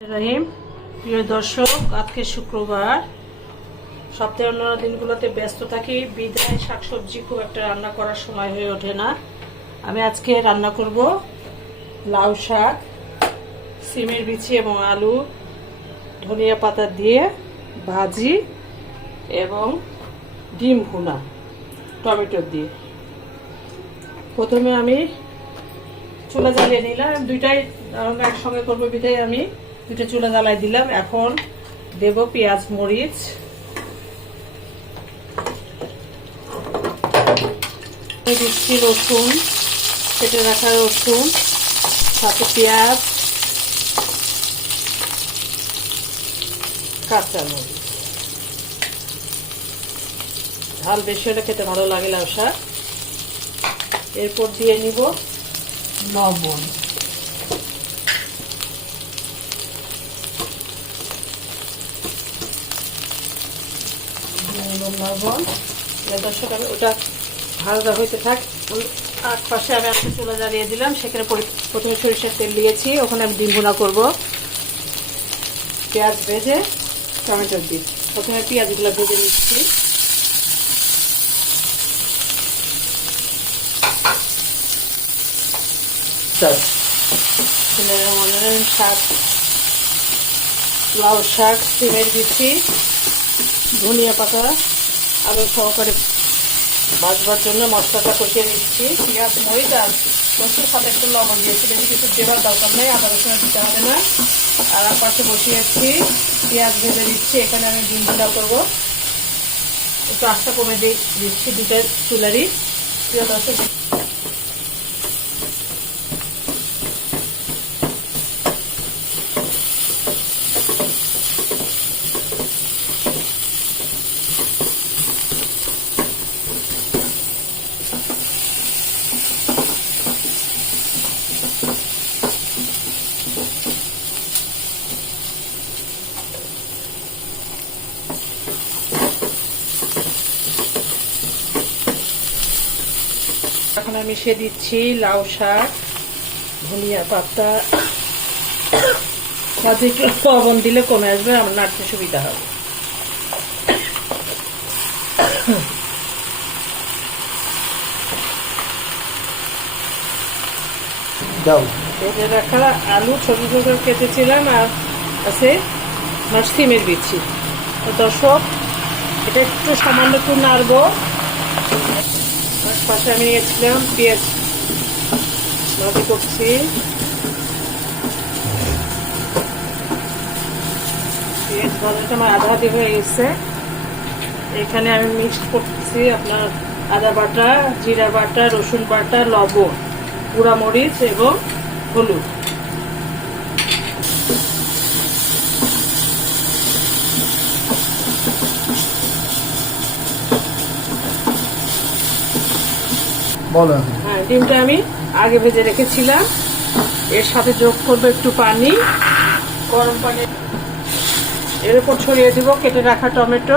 রহিম, প্রিয় দর্শক, আজকে শুক্রবার। সপ্তাহের অন্যান্য দিনগুলোতে ব্যস্ত থাকি বিধায় শাকসবজি খুব একটা রান্না করার সময় হয়ে ওঠে না। আমি আজকে রান্না করব লাউ শাক, সিমের বিচি এবং আলু, ধনিয়া পাতা দিয়ে ভাজি এবং ডিম ভুনা টমেটো দিয়ে। প্রথমে আমি চুলা জ্বালিয়ে নিলাম, দুইটাই একসঙ্গে করবো বিধায় আমি দুটো চুলা জ্বালাই দিলাম। এখন দেব পেঁয়াজ মরিচ, দিচ্ছি রসুন, কেটে রাখা রসুন, সাথে পেঁয়াজ, কাঁচা মরিচ। ঝাল বেশি হলে খেতে ভালো লাগে লাউ শাক। এরপর দিয়ে নিব লবণ, লবণ। দর্শক, আমি ওটা ভাজা হইতে থাক। এক পাশে আমি একটা চুলা জ্বালিয়ে দিলাম, সেখানে প্রথমে সরিষার তেল দিয়েছি, ওখানে আমি ডিম ভুনা করবো। পেঁয়াজ ভেজে টমেটো দিই। প্রথমে পেঁয়াজগুলো ভেজে নিচ্ছি। শাক, লাউ শাক, সিমের বিচি, ধনিয়া পাতা, আলু সহকারে ভাজবার জন্য মশলাটা কষিয়ে নিচ্ছি। পেঁয়াজ মরিচ আর রসুনের সাথে একটু লবণ দিয়েছি, বেশি কিছু দেওয়ার দরকার নেই, আদা রসুন দিতে হবে না। আর এক পাশে বসিয়েছি, পেঁয়াজ ভেজে দিচ্ছি। এখানে আমি ডিম ভুনা করবো, একটু আঁচটা কমে দিচ্ছি দুটো চুলারই। প্রিয় দর্শক, এখন আমি মিশিয়ে দিচ্ছি লাউ শাক, ধনিয়া পাতা, সাথে একটু লবণ দিলে কমে আসবে, আমার নাড়তে সুবিধা হবে। ভেজে রাখা আলু ছোট ছোট কেটেছিলাম, আর আছে সিমের বিচি। দর্শক, এটা একটু সামান্য একটু নাড়বো। পাশে আমি নিয়েছিলাম পেঁয়াজ ভাজি করছি। পেঁয়াজ ভাজাটা আমার আধা আধি হয়ে গেছে। এখানে আমি মিক্স করছি আপনার আদা বাটা, জিরা বাটা, রসুন বাটা, লবণ, গুঁড়া মরিচ এবং হলুদ। হ্যাঁ, ডিমটা আমি আগে ভেজে রেখেছিলাম। এর সাথে যোগ করবো একটু পানি, গরম পানি। এর উপর ছড়িয়ে দিব কেটে রাখা টমেটো।